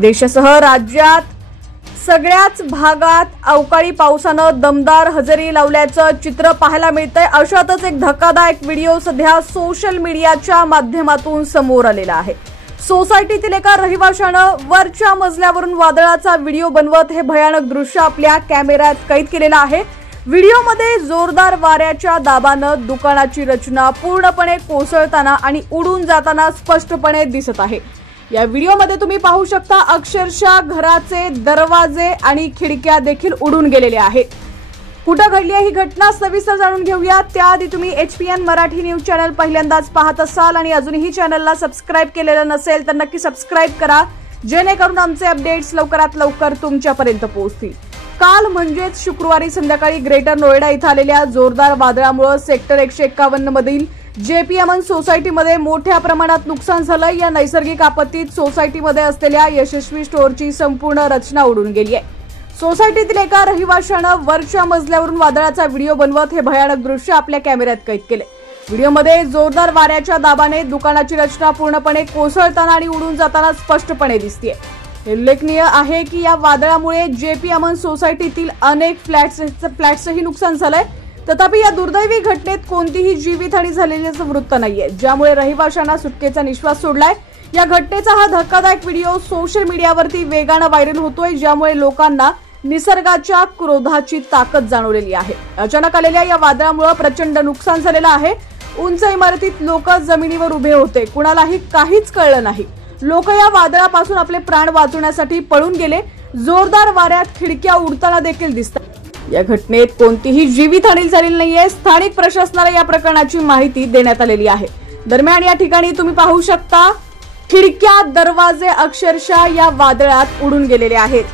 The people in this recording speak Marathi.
देशासह राज्यात सगळ्याच भागात अवकाळी पावसानं दमदार हजेरी लावल्याचं चित्र पाहायला मिळतंय। अशातच एक धक्कादायक व्हिडिओ सध्या सोशल मीडियाच्या माध्यमातून समोर आलेला आहे। सोसायटीतील एका रहिवाशानं वरच्या मजल्यावरून वादळाचा व्हिडिओ बनवत हे भयानक दृश्य आपल्या कॅमेऱ्यात कैद केलेलं आहे। व्हिडिओमध्ये जोरदार वाऱ्याच्या दाबानं दुकानाची रचना पूर्णपणे कोसळताना आणि उडून जाताना स्पष्टपणे दिसत आहे। या व्हिडिओमध्ये तुम्ही पाहू शकता अक्षरशः घराचे दरवाजे आणि खिडक्या देखील उडून गेलेले आहेत। कुठं घडली ही घटना सविस्तर जाणून घेऊया। त्याआधी तुम्ही HPN मराठी न्यूज चॅनल पहिल्यांदाच पाहत असाल आणि अजूनही चॅनलला सबस्क्राइब केलेलं नसेल तर नक्की सबस्क्राइब करा, जेणेकरून आमचे अपडेट्स लवकरात लवकर तुमच्यापर्यंत पोहोचतील। काल म्हणजेच शुक्रवारी संध्याकाळी ग्रेटर नोएडा इथं आलेल्या जोरदार वादळामुळे सेक्टर 151 मधील JP अमन सोसायटीमध्ये मोठ्या प्रमाणात नुकसान झालं। या नैसर्गिक आपत्तीत सोसायटीमध्ये असलेल्या यशस्वी स्टोअरची संपूर्ण रचना उडून गेली आहे। सोसायटीतील एका रहिवाशानं वरच्या मजल्यावरून वादळाचा व्हिडिओ बनवत हे भयानक दृश्य आपल्या कॅमेऱ्यात कैद केले। व्हिडिओमध्ये जोरदार वाऱ्याच्या दाबाने दुकानाची रचना पूर्णपणे कोसळताना आणि उडून जाताना स्पष्टपणे दिसतेय। उल्लेखनीय आहे की या वादळामुळे JP अमन सोसायटीतील अनेक फ्लॅट्सही नुकसान झालंय। तथापि या दुर्दैवी घटनेत कोणतीही जीवितहानी झालेल्याचं वृत्त नाहीये, ज्यामुळे रहिवाशांना सुटकेचा निश्वास सोडलाय। या घटनेचा हा धक्कादायक व्हिडिओ सोशल मीडियावरती वेगानं व्हायरल होतोय, ज्यामुळे लोकांना निसर्गाच्या क्रोधाची ताकद जाणवलेली आहे। अचानक आलेल्या या वादळामुळे प्रचंड नुकसान झालेलं आहे। उंच इमारतीत लोक जमिनीवर उभे होते, कुणालाही काहीच कळलं नाही। लोक या वादळापासून आपले प्राण वाचवण्यासाठी पळून गेले। जोरदार वाऱ्यात खिडक्या उडताना देखील दिसतात। या घटनेत कोणतीही जीवितहानी झालेली नाहीये। स्थानिक प्रशासनाला या प्रकरणाची माहिती देण्यात आलेली आहे। दरम्यान या ठिकाणी तुम्ही पाहू शकता खिडक्या दरवाजे अक्षरशः या वादळात उडून गेलेले आहेत।